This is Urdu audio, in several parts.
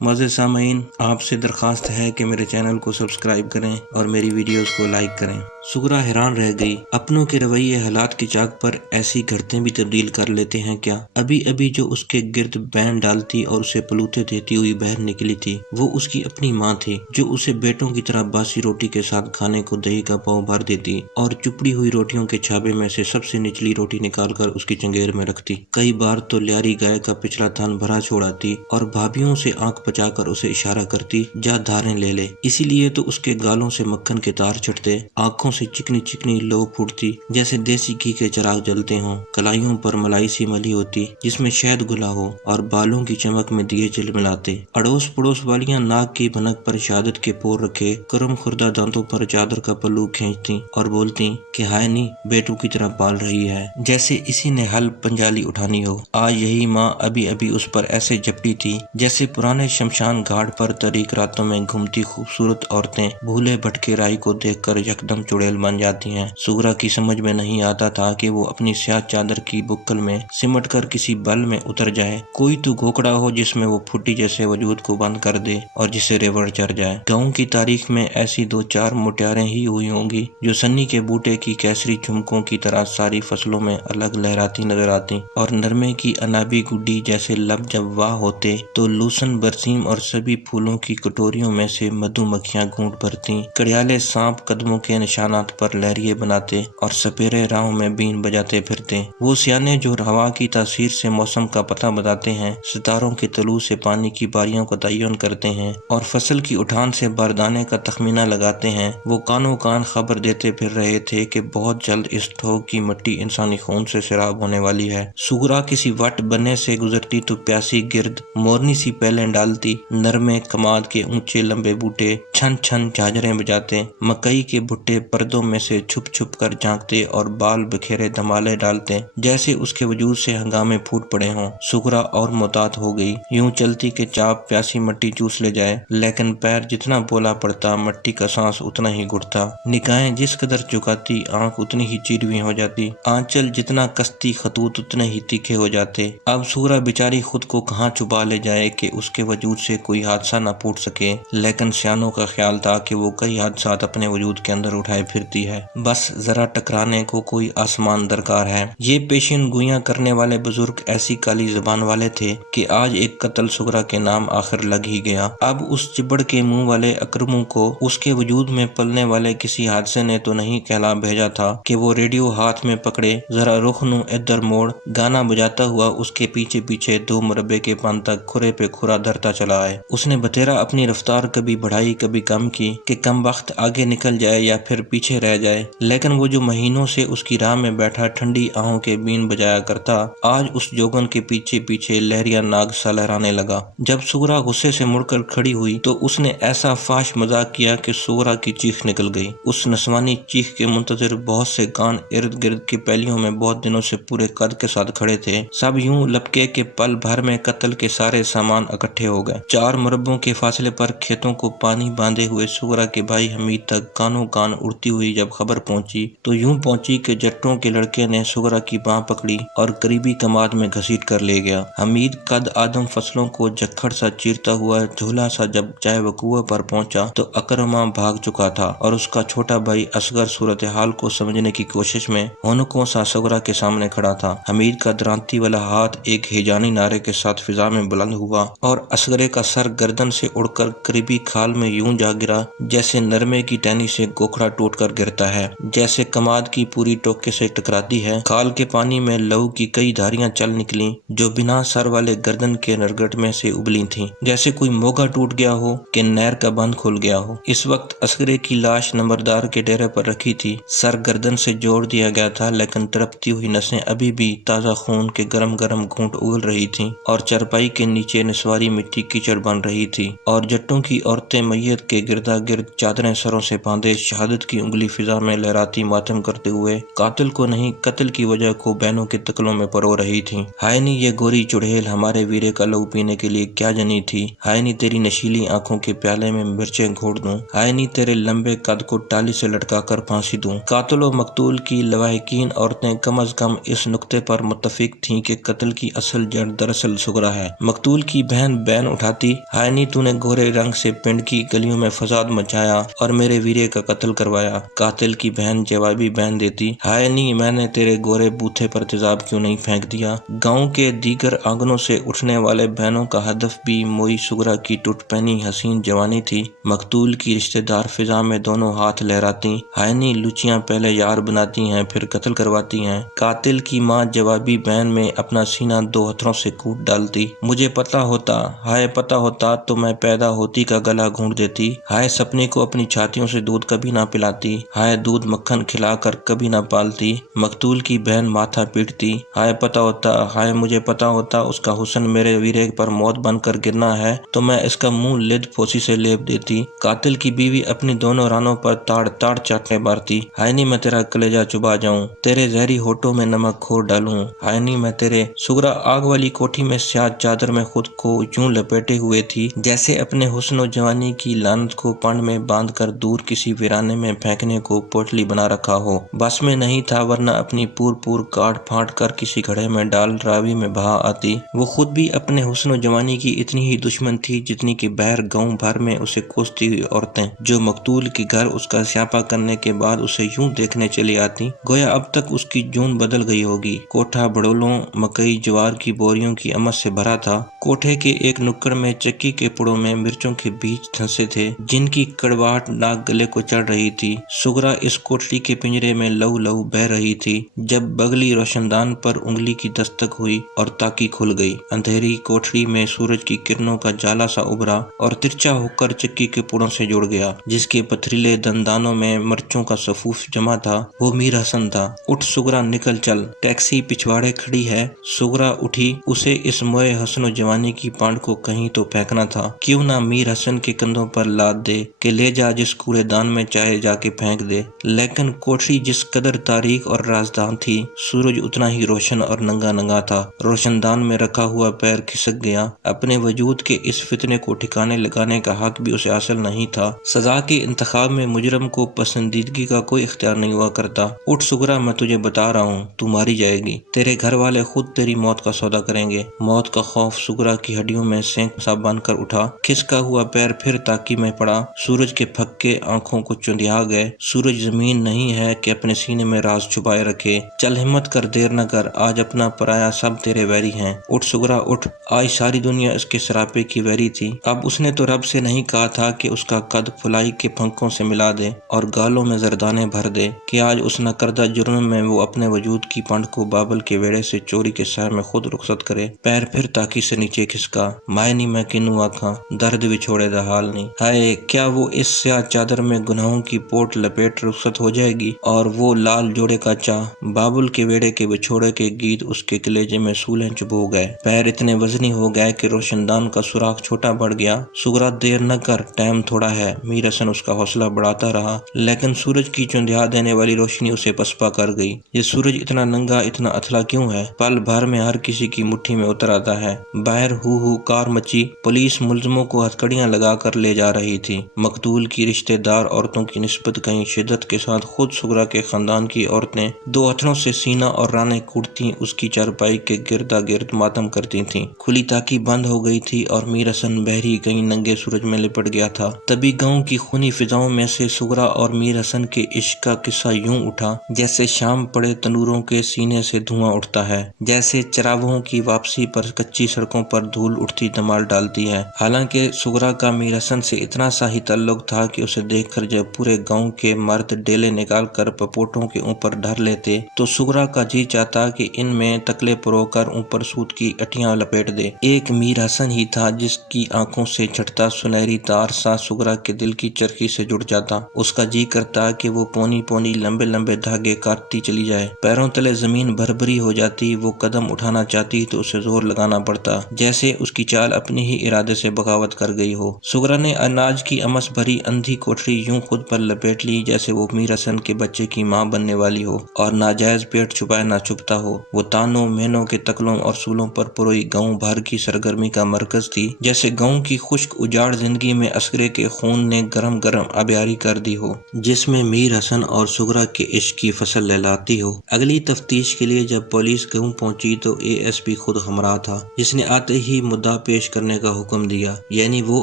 مزے سامعین، آپ سے درخواست ہے کہ میرے چینل کو سبسکرائب کریں اور میری ویڈیوز کو لائک کریں۔ سغرا حیران رہ گئی، اپنوں کے رویے حالات کی چاک پر ایسی گھڑتیں بھی تبدیل کر لیتے ہیں کیا؟ ابھی ابھی جو اس کے گرد بین ڈالتی اور اسے پلوتے دیتی ہوئی بہر نکلی تھی، وہ اس کی اپنی ماں تھی، جو اسے بیٹوں کی طرح باسی روٹی کے ساتھ کھانے کو دہی کا پاؤ بھر دیتی اور چپڑی ہوئی روٹیوں کے چھابے میں سے سب سے نچلی روٹی نکال کر اس کی چنگیر میں رکھتی۔ کئی بار تو لیاری گائے کا پچھلا تھن بھرا چھوڑاتی اور بھابھیوں سے آنکھ بچا کر اسے اشارہ کرتی، جا دھاریں لے لے۔ اسی لیے تو اس کے گالوں سے مکھن کے تار چڑھتے، آنکھوں سے چکنی چکنی لو پھوٹتی جیسے دیسی گھی کے چراغ جلتے ہوں، کلائیوں پر ملائی سی ملی ہوتی جس میں شہد گھلا ہو، اور بالوں کی چمک میں دیے جلملاتے۔ اڑوس پڑوس والیاں ناک کی بھنک پر شہادت کے پور رکھے کرم خوردہ دانتوں پر چادر کا پلو کھینچتی اور بولتی کہ ہائے نی بیٹوں کی طرح پال رہی ہے، جیسے اسی نے حل پنجالی اٹھانی ہو۔ آج یہی ماں ابھی ابھی اس پر ایسے جھپٹی تھی جیسے پرانے شمشان گھاٹ پر تاریک راتوں میں گھومتی خوبصورت عورتیں بھولے بھٹکے راہی کو دیکھ کر یکدم چڑیل بن جاتی ہیں۔ سغرا کی سمجھ میں نہیں آتا تھا کہ وہ اپنی سیاہ چادر کی بکل میں سمٹ کر کسی بل میں اتر جائے، کوئی تو گھوکڑا ہو جس میں وہ پھٹی جیسے وجود کو بند کر دے اور جسے ریوڑ چڑھ جائے۔ گاؤں کی تاریخ میں ایسی دو چار مٹیاریں ہی ہوئی ہوں گی جو سنی کے بوٹے کی کیسری جھمکوں کی طرح ساری فصلوں میں الگ لہراتی نظر آتی، اور نرمے کی انابی گڈی جیسے لب جب واہ ہوتے تو لوسن برسیم اور سبھی پھولوں کی کٹوریوں میں سے مدھو مکھیاں گھونٹ بھرتی، کڑیالے سانپ قدموں کے نشانات پر لہریے بناتے اور سپیرے راہوں میں بین بجاتے پھرتے۔ وہ سیانے جو ہوا کی تاثیر سے موسم کا پتہ بتاتے ہیں، ستاروں کے طلوع سے پانی کی باریوں کا تعین کرتے ہیں اور فصل کی اٹھان سے باردانے کا تخمینہ لگاتے ہیں، وہ کانوں کان خبر دیتے پھر رہے تھے کہ بہت جلد اس ٹھوک کی مٹی انسانی خون سے سیراب ہونے والی ہے۔ سغرا کسی وٹ بنے سے گزرتی تو پیاسی گرد مورنی سی پیلیں ڈالتی، نرمے کماد کے اونچے لمبے بوٹے چھن چھن جھانجریں بجاتے، مکئی کے بھٹے پردوں میں سے چھپ چھپ کر جھانکتے اور بال بکھیرے دھمالے ڈالتے جیسے اس کے وجود سے ہنگامے پھوٹ پڑے ہوں۔ سغرا اور محتاط ہو گئی، یوں چلتی کہ چاپ پیاسی مٹی چوس لے جائے، لیکن پیر جتنا بولا پڑتا مٹی کا سانس اتنا ہی گھٹتا، نگاہیں جس قدر جھکاتی آنکھ اتنی ہی چیرویں ہو جاتی، آنچل جتنا کستی خطوط اتنے ہی تیکھے ہو جاتے۔ اب سغرا بیچاری خود کو کہاں چھپا لے جائے کہ اس کے وجود سے کوئی حادثہ نہ پھوٹ سکے، لیکن سیانوں کا خیال تھا کہ وہ کئی حادثات اپنے وجود کے اندر اٹھائے پھرتی ہے، بس ذرا ٹکرانے کو کوئی آسمان درکار ہے۔ یہ پیشین گوئیاں کرنے والے بزرگ ایسی کالی زبان والے تھے کہ آج ایک قتل سغرا کے نام آخر لگ ہی گیا۔ اب اس چبڑ کے منہ والے اکرموں کو اس کے وجود میں پلنے والے کسی حادثے نے تو نہیں کہلا بھیجا تھا کہ وہ ریڈیو ہاتھ میں پکڑے ذرا رخ نو ادھر موڑ گانا بجاتا ہوا اس کے پیچھے پیچھے 2 مربے کے پن تک کھرے پہ کھرا دھرتا چلا آئے۔ اس نے بتیرا اپنی رفتار کبھی بڑھائی کبھی کم کی کہ کم وقت آگے نکل جائے یا پھر پیچھے رہ جائے، لیکن وہ جو مہینوں سے اس کی راہ میں بیٹھا ٹھنڈی آہوں کے بین بجایا کرتا، آج اس جوگن کے پیچھے پیچھے لہریا ناگ سا لہرانے لگا۔ جب سغرا غصے سے مڑ کر کھڑی ہوئی تو اس نے ایسا فاش مذاق کیا کہ سغرا کی چیخ نکل گئی۔ اس نسوانی چیخ کے منتظر بہت سے کان ارد گرد کی پیلیوں میں بہت دنوں سے پورے قد کے ساتھ کھڑے تھے، سب یوں لپکے کہ پل بھر میں قتل کے سارے سامان اکٹھے ہو گئے۔ 4 مربوں کے فاصلے پر کھیتوں کو پانی باندھے ہوئے سغرا کے بھائی حمید تک کانوں کان اڑتی ہوئی جب خبر پہنچی تو یوں پہنچی کہ جٹوں کے لڑکے نے سغرا کی باں پکڑی اور قریبی کماد میں گھسیٹ کر لے گیا۔ حمید قد آدم فصلوں کو جکھڑ سا چیرتا ہوا جھولا سا جب چائے وقوع پر پہنچا تو اکرماں بھاگ چکا تھا اور اس کا چھوٹا بھائی اصغر صورتحال کو سمجھنے کی کوشش میں ہونکوں سا سغرا کے سامنے کھڑا تھا۔ حمید کا درانتی والا ہاتھ ایک ہیجانی نعرے کے ساتھ فضا میں بلند ہوا اور اصغرے کا سر گردن سے اڑ کر قریبی کھال میں یوں جا گرا جیسے نرمے کی ٹہنی سے گوکھڑا ٹوٹ کر گرتا ہے، جیسے کماد کی پوری ٹوکے سے ٹکراتی ہے۔ کھال کے پانی میں لہو کی کئی دھاریاں چل نکلیں جو بنا سر والے گردن کے نرگٹ میں سے ابلی تھیں، جیسے کوئی موگا ٹوٹ گیا ہو کہ نہر کا بند کھل گیا ہو۔ اس وقت اصغرے کی لاش نمبردار کے ڈیرے پر رکھی تھی، سر گردن سے جوڑ دیا گیا تھا، لیکن تڑپتی ہوئی نسیں ابھی بھی تازہ خون کے گرم گرم گھونٹ اگل رہی تھیں اور چرپائی کے نیچے نسواری مٹی کیچڑ بن رہی تھی، اور جٹوں کی عورتیں میت کے گردا گرد چادریں سروں سے باندھے شہادت کی انگلی فضا میں لہراتی ماتم کرتے ہوئے قاتل کو نہیں قتل کی وجہ کو بہنوں کے تکلوں میں پرو رہی تھیں۔ ہائے نی یہ گوری چڑیل ہمارے ویرے کا لہو پینے کے لیے کیا جنی تھی، ہائے نی تیری نشیلی آنکھوں کے پیالے میں مرچیں گھونٹ دوں، ہائے نی تیرے لمبے قد کو ٹالی سے لٹکا کر پھانسی دوں۔ قاتل و مقتول کی لواحقین عورتیں کم از کم اس نقطے پر متفق تھیں کہ قتل کی اصل جڑ دراصل سغرا ہے۔ مقتول کی بہن اٹھاتی، ہائے نی تو نے گورے رنگ سے پنڈ کی گلیوں میں فساد مچایا اور میرے ویرے کا قتل کروایا۔ قاتل کی بہن جوابی بیان دیتی، ہائے نی میں نے تیرے گورے بوتھے پر تیزاب کیوں نہیں پھینک دیا۔ گاؤں کے دیگر آنگنوں سے اٹھنے والے بہنوں کا ہدف بھی موئی سغرا کی ٹوٹ پہنی حسین جوانی تھی۔ مقتول کی رشتہ دار فضا میں دونوں ہاتھ لہراتی، ہائے نی لوچیاں پہلے یار بناتی ہیں پھر قتل کرواتی ہیں۔ قاتل کی ماں جوابی بیان میں اپنا سینہ دو ہتھروں سے کوٹ ڈالتی، مجھے پتا ہوتا، ہائے پتا ہوتا تو میں پیدا ہوتی کا گلا گھونٹ دیتی، ہائے سپنے کو اپنی چھاتیوں سے دودھ کبھی نہ پلاتی، ہائے دودھ مکھن کھلا کر کبھی نہ پالتی۔ مقتول کی بہن ماتھا پیٹتی، ہائے پتا ہوتا، ہائے مجھے پتا ہوتا اس کا حسن میرے ویرے پر موت بن کر گرنا ہے تو میں اس کا منہ لد پھوسی سے لیپ دیتی۔ قاتل کی بیوی اپنی دونوں رانوں پر تاڑ تاڑ چاٹنے مارتی، ہائے نی میں تیرا کلیجہ چبا جاؤں، تیرے زہری ہونٹوں میں نمک کھور ڈالوں، ہائے نی میں تیرے۔ سغرا آگ والی کوٹھی میں سیاہ چادر میں خود کو یوں لپیٹے ہوئے تھی جیسے اپنے حسن و جوانی کی لعنت کو پنڈ میں باندھ کر دور کسی ویرانے میں پھینکنے کو پوٹلی بنا رکھا ہو۔ بس میں نہیں تھا ورنہ اپنی پور پور کاٹ پھاٹ کر کسی گھڑے میں ڈال راوی میں بہا آتی۔ وہ خود بھی اپنے حسن و جوانی کی اتنی ہی دشمن تھی جتنی کہ بہر گاؤں بھر میں اسے کوستی ہوئی عورتیں جو مقتول کے گھر اس کا سیاپا کرنے کے بعد اسے یوں دیکھنے چلی آتی گویا اب تک اس کی جون بدل گئی ہوگی۔ کوٹھا بڑولوں، مکئی، جوار کی بوریوں کی امد سے بھرا تھا۔ کوٹھے کے ایک نکڑ میں چکی کے پڑوں میں مرچوں کے بیج دھنسے تھے جن کی کڑواہٹ ناک گلے کو چڑھ رہی تھی۔ سغرا اس کوٹری کے پنجرے میں لہو لہو بہہ رہی تھی جب بغلی روشندان پر انگلی کی دستک ہوئی اور تاکی کھل گئی۔ اندھیری کوٹری میں سورج کی کرنوں کا جالا سا ابھرا اور ترچھا ہو کر چکی کے پڑوں سے جڑ گیا۔ جس کے پتھریلے دندانوں میں مرچوں کا صفوف جمع تھا وہ میر حسن تھا۔ اٹھ سغرا نکل چل، ٹیکسی پچھواڑے کھڑی ہے۔ سغرا اٹھی، اسے اس موئے حسن و جوانی کی پانڈ کو کہیں تو پھینکنا تھا، کیوں نہ میر حسن کے کندھوں پر لاد دے کہ لے جا جس کوڑے دان میں چاہے جا کے پھینک دے۔ لیکن کوٹری جس قدر تاریک اور رازدان تھی، سورج اتنا ہی روشن اور ننگا ننگا تھا۔ روشن دان میں رکھا ہوا پیر کھسک گیا۔ اپنے وجود کے اس فتنے کو ٹھکانے لگانے کا حق بھی اسے حاصل نہیں تھا۔ سزا کے انتخاب میں مجرم کو پسندیدگی کا کوئی اختیار نہیں ہوا کرتا۔ اٹھ سغرا، میں تجھے بتا رہا ہوں تو ماری جائے گی، تیرے گھر والے خود تیری موت کا سودا کریں گے۔ موت کا خوف سغرا کی ہڈیوں میں سینک سا بن کر اٹھا۔ کھسکا ہوا پیر پھر تاکی میں پڑا۔ سورج کے پھکے آنکھوں کو چندھیا گئے۔ سورج زمین نہیں ہے کہ اپنے سینے میں راز چھپائے رکھے۔ چل ہمت کر، دیر نہ کر، آج اپنا پرایا سب تیرے ویری ہیں۔ اٹھ سغرا اٹھ۔ آج ساری دنیا اس کے سراپے کی ویری تھی۔ اب اس نے تو رب سے نہیں کہا تھا کہ اس کا قد پھلائی کے پھنکوں سے ملا دے اور گالوں میں زردانے بھر دے کہ آج اس نہ کردہ جرم میں وہ اپنے وجود کی پنڈ کو بابل کے ویڑے سے چوری کے سائے میں خود رخصت کرے۔ پیر پھر تاکی سے نیچے کھسکا۔ مائے نی میں کنوں آکھاں، درد وچھوڑے دا حال نہیں۔ ہائے کیا وہ اس سیاہ چادر میں گناہوں کی پوٹ لپیٹ رخصت ہو جائے گی اور وہ لال جوڑے کا چاہ بابل کے ویڑے کے بچھوڑے کے گیت اس کے کلیجے میں سولیں چبو گئے۔ پیر اتنے وزنی ہو گئے کہ روشندان کا سوراخ چھوٹا بڑھ گیا۔ سغرا دیر نہ کر، ٹائم تھوڑا ہے۔ میر حسن اس کا حوصلہ بڑھاتا رہا لیکن سورج کی چندھیا دینے والی روشنی اسے پسپا کر گئی۔ یہ سورج اتنا ننگا، اتنا اتھلا کیوں ہے؟ پل بھر میں ہر کسی کی مٹھی میں اتر آتا ہے۔ باہر ہو کار مچی، پولیس ملزموں کو ہتھکڑیاں لگا کر لے جا رہی تھی۔ مقتول کی رشتہ دار عورتوں کی نسبت کہیں شدت کے ساتھ خود سغرا کے خاندان کی عورتیں دو ہتھڑوں سے سینہ اور رانے کوٹتی اس کی چارپائی کے گردا گرد ماتم کرتی تھیں۔ کھلی تاکی بند ہو گئی تھی اور میر حسن بحری کہیں ننگے سورج میں لپٹ گیا تھا۔ تبھی گاؤں کی خونی فضاؤں میں سے سغرا اور میر حسن کے عشق کا قصہ یوں اٹھا جیسے شام پڑے تنوروں کے سینے سے دھواں اٹھتا ہے، جیسے چراغوں کی واپسی پر کچی سڑکوں پر دھول اٹھتی دمال ڈالتی ہے۔ حالانکہ سغرا کا میر حسن سے اتنا سا ہی تعلق تھا کہ اسے دیکھ کر جب پورے گاؤں کے مرد ڈیلے نکال کر پپوٹوں کے اوپر ڈھر لیتے تو سغرا کا جی چاہتا کہ ان میں تکلے پرو کر اوپر سوت کی اٹیاں لپیٹ دے۔ ایک میر حسن ہی تھا جس کی آنکھوں سے چھٹتا سنہری تار سا سغرا کے دل کی چرخی سے جڑ جاتا۔ اس کا جی کرتا کہ وہ پونی پونی لمبے لمبے دھاگے کاٹتی چلی جائے۔ پیروں تلے زمین بھربھری ہو جاتی، وہ قدم اٹھانا چاہتی تو اسے زور لگانا پڑتا جیسے اس کی چال اپنے ہی ارادے سے بغاوت کر گئی ہو۔ سغرا نے اناج کی امس بھری اندھی کوٹری یوں خود پر لپیٹ لی جیسے وہ میر حسن کے بچے کی ماں بننے والی ہو اور ناجائز پیٹ چھپائے نہ چھپتا ہو۔ وہ تانوں مہنوں کے تکلوں اور سولوں پر پروئی گاؤں بھر کی سرگرمی کا مرکز تھی، جیسے گاؤں کی خشک اجاڑ زندگی میں عسکرے کے خون نے گرم گرم آبیاری کر دی ہو، جس میں میر حسن اور سغرا کے عشق کی فصل لہلاتی ہو۔ اگلی تفتیش کے لیے جب پولیس گاؤں پہنچی تو اے ایس پی خود ہمراہ تھا، جس نے آتے ہی مدعا پیش پیش کرنے کا حکم دیا، یعنی وہ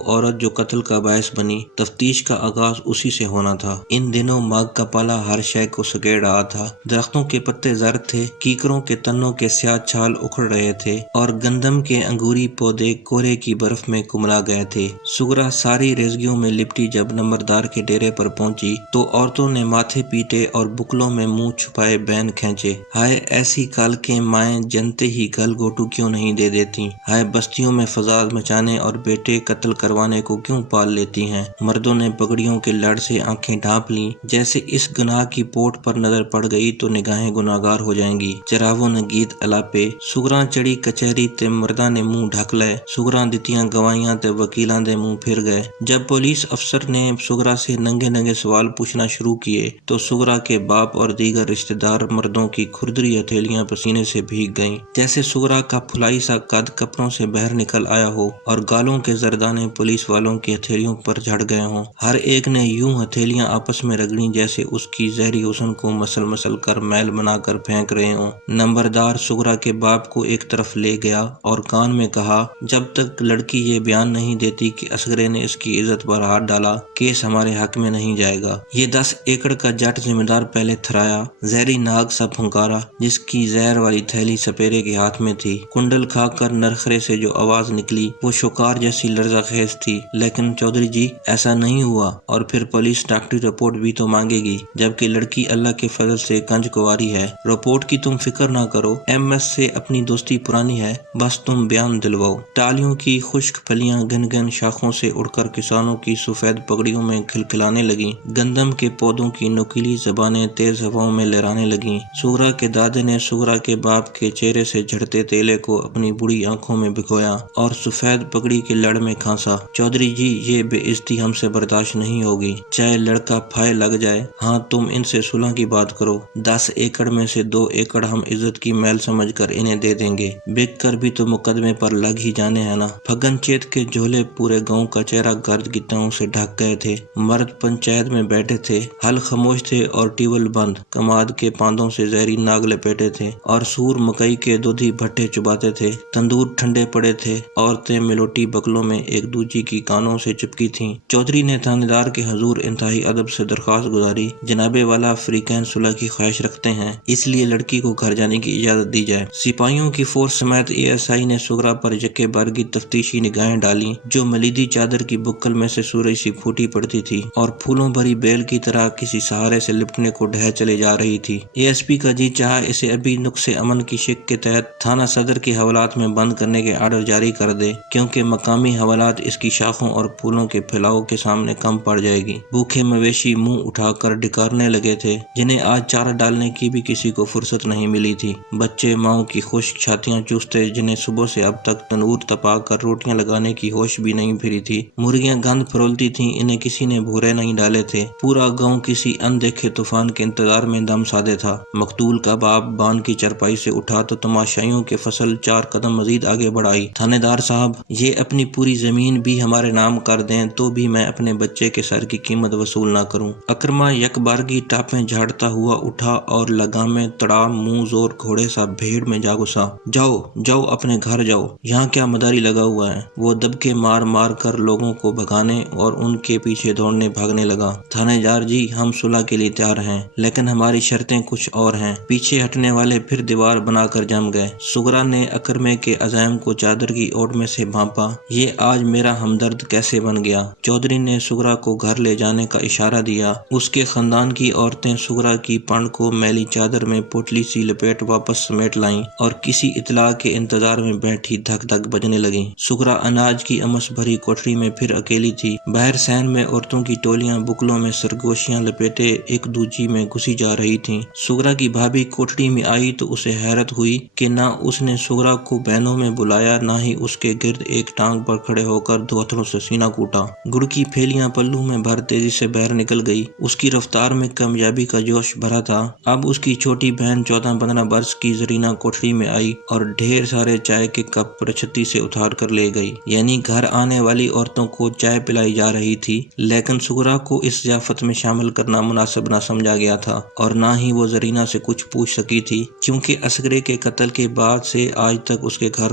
عورت جو قتل کا باعث بنی۔ تفتیش کا آغاز اسی سے ہونا تھا۔ ان دنوں ماغ کا پالا ہر شے کو سکیڑ رہا تھا۔ درختوں کے پتے زرد تھے، کیکروں کے تنوں کے سیاہ چھال اکھڑ رہے تھے اور گندم کے انگوری پودے کورے کی برف میں کملا گئے تھے۔ سغرا ساری ریزگیوں میں لپٹی جب نمبردار کے ڈیرے پر پہنچی تو عورتوں نے ماتھے پیٹے اور بکلوں میں منہ چھپائے بین کھینچے۔ ہائے ایسی کالکیں مائیں جنتے ہی گل گوٹو کیوں نہیں دے دیتی؟ ہائے بستیوں میں فساد مچانے اور بیٹے قتل کروانے کو کیوں پال لیتی ہیں؟ مردوں نے پگڑیوں کے لڑ سے آنکھیں ڈھانپ لیں، جیسے اس گناہ کی پوٹ پر نظر پڑ گئی تو نگاہیں گناہگار ہو جائیں گی۔ چراغوں نے گیت الاپے، سغراں چڑی کچہری تے مرداں نے منہ ڈھک لے، سغراں دتیاں گواہیاں تے وکیلاں دے منہ پھر گئے۔ جب پولیس افسر نے سغرا سے ننگے ننگے سوال پوچھنا شروع کیے تو سغرا کے باپ اور دیگر رشتہ دار مردوں کی کھردری ہتھیلیاں پسینے سے بھیگ گئیں، جیسے سغرا کا پھلائی سا قد کپڑوں سے باہر نکل آیا ہو اور گالوں کے زردانے پولیس والوں کی ہتھیلیوں پر جھڑ گئے ہوں۔ ہر ایک نے یوں ہتھیلیاں آپس میں رگڑیں جیسے اس کی زہری حسن کو مسل مسل کر میل بنا کر پھینک رہے ہوں۔ نمبردار سغرا کے باپ کو ایک طرف لے گیا اور کان میں کہا، جب تک لڑکی یہ بیان نہیں دیتی کہ اصغرے نے اس کی عزت پر ہاتھ ڈالا، کیس ہمارے حق میں نہیں جائے گا۔ یہ 10 ایکڑ کا جٹ ذمہ دار پہلے تھرایا، زہری ناگ سا پھنکارا جس کی زہر والی تھیلی سپیرے کے ہاتھ میں تھی۔ کنڈل کھا کر نرخرے سے جو آواز نکلی وہ شکار جیسی لرزہ خیز تھی، لیکن چودھری جی ایسا نہیں ہوا، اور پھر پولیس ڈاکٹری رپورٹ بھی تو مانگے گی، جبکہ لڑکی اللہ کے فضل سے کنج کنواری ہے۔ رپورٹ کی تم فکر نہ کرو، ایم ایس سے اپنی دوستی پرانی ہے، بس تم بیان دلواؤ۔ ٹالیوں کی خشک پھلیاں گن گن شاخوں سے اڑ کر کسانوں کی سفید پگڑیوں میں کھلکھلانے لگیں، گندم کے پودوں کی نوکیلی زبانیں تیز ہواؤں میں لہرانے لگیں۔ سغرا کے دادے نے سغرا کے باپ کے چہرے سے جھڑتے تیلے کو اپنی بڑی آنکھوں میں بھگویا اور سفید پگڑی کے لڑ میں کھانسا۔ چودھری جی یہ بے عزتی ہم سے برداشت نہیں ہوگی، چاہے لڑکا پھائے لگ جائے۔ ہاں تم ان سے صلح کی بات کرو، 10 ایکڑ میں سے 2 ایکڑ ہم عزت کی میل سمجھ کر انہیں دے دیں گے، بک کر بھی تو مقدمے پر لگ ہی جانے ہیں نا۔ پھگن چیت کے جھولے پورے گاؤں کا چہرہ گرد کی تہوں سے ڈھک گئے تھے۔ مرد پنچایت میں بیٹھے تھے، حل خاموش تھے اور ٹیول بند، کماد کے پاندوں سے زہری ناگ لپیٹے تھے اور سور مکئی کے دودھی بھٹے چباتے تھے۔ تندور ٹھنڈے پڑے تھے، عورتیں ملوٹی بکلوں میں ایک دوجی کی کانوں سے چپکی تھیں۔ چودھری نے تھانے دار کے حضور انتہائی ادب سے درخواست گزاری، جناب والا فریقین صلح کی خواہش رکھتے ہیں، اس لیے لڑکی کو گھر جانے کی اجازت دی جائے۔ سپاہیوں کی فورس سمیت ASI نے سغرا پر یکے بار کی تفتیشی نگاہیں ڈالیں جو ملیدی چادر کی بکل میں سے سورج سی پھوٹی پڑتی تھی اور پھولوں بھری بیل کی طرح کسی سہارے سے لپٹنے کو ڈھہ چلے جا رہی تھی۔ ASP کا جی چاہا اسے ابھی نقص امن کی شک کے تحت تھانہ صدر کے حوالات میں بند کرنے کے آرڈر جاری کر دے، کیونکہ مقامی حوالات اس کی شاخوں اور پھولوں کے پھیلاؤ کے سامنے کم پڑ جائے گی۔ بھوکے مویشی منہ اٹھا کر ڈکارنے لگے تھے، جنہیں آج چارہ ڈالنے کی بھی کسی کو فرصت نہیں ملی تھی۔ بچے ماؤں کی خشک چھاتیاں چوستے، جنہیں صبح سے اب تک تنور تپا کر روٹیاں لگانے کی ہوش بھی نہیں پھری تھی۔ مرغیاں گند پھرولتی تھیں، انہیں کسی نے بھورے نہیں ڈالے تھے۔ پورا گاؤں کسی اندیکھے طوفان کے انتظار میں دم سادے تھا۔ مقتول کا باپ بان کی چرپائی سے اٹھا تو تماشائیوں کے فصل 4 قدم مزید آگے بڑھائی۔ تھانے دار صاحب، یہ اپنی پوری زمین بھی ہمارے نام کر دیں تو بھی میں اپنے بچے کے سر کی قیمت وصول نہ کروں۔ اکرما یک بارگی ٹاپیں جھاڑتا ہوا اٹھا اور لگامیں تڑا منہ زور گھوڑے سا بھیڑ میں جا گھسا۔ جاؤ جاؤ اپنے گھر جاؤ، یہاں کیا مداری لگا ہوا ہے؟ وہ دبکے مار مار کر لوگوں کو بھگانے اور ان کے پیچھے دوڑنے بھاگنے لگا۔ تھانے دار جی ہم صلح کے لیے تیار ہیں، لیکن ہماری شرطیں کچھ اور ہیں۔ پیچھے ہٹنے والے پھر دیوار بنا کر جم گئے۔ سغرا نے اکرمے کے عزائم کو چادر کی اوٹ میں سے بھانپا، یہ آج میرا ہمدرد کیسے بن گیا؟ چودھری نے سغرا کو گھر لے جانے کا اشارہ دیا۔ اس کے خاندان کی عورتیں سغرا کی پنڈ کو میلی چادر میں پوٹلی سی لپیٹ واپس سمیٹ لائیں اور کسی اطلاع کے انتظار میں بیٹھی دھک دھک بجنے لگیں۔ سغرا اناج کی امس بھری کوٹری میں پھر اکیلی تھی۔ باہر سین میں عورتوں کی ٹولیاں بکلوں میں سرگوشیاں لپیٹے ایک دوجی میں گھسی جا رہی تھیں۔ سغرا کی بھابھی کوٹری میں آئی تو اسے حیرت ہوئی کہ نہ اس نے سغرا کو بہنوں میں بلایا، نہ ہی اس کے گرد ایک ٹانگ پر کھڑے ہو کر 2 ہتھڑوں سے سینہ کوٹا۔ گڑ کی پھیلیاں پلو میں بھر تیزی سے باہر نکل گئی۔ اس کی رفتار میں کامیابی کا جوش بھرا تھا۔ اب اس کی چھوٹی بہن 14-15 برس کی زرینہ کوٹری میں آئی اور ڈھیر سارے چائے کے کپ پرچھتی سے اتار کر لے گئی، یعنی گھر آنے والی عورتوں کو چائے پلائی جا رہی تھی، لیکن سغرا کو اس ضیافت میں شامل کرنا مناسب نہ سمجھا گیا تھا اور نہ ہی وہ زرینہ سے کچھ پوچھ سکی تھی، کیونکہ اصغرے کے قتل کے بعد سے آج تک اس کے گھر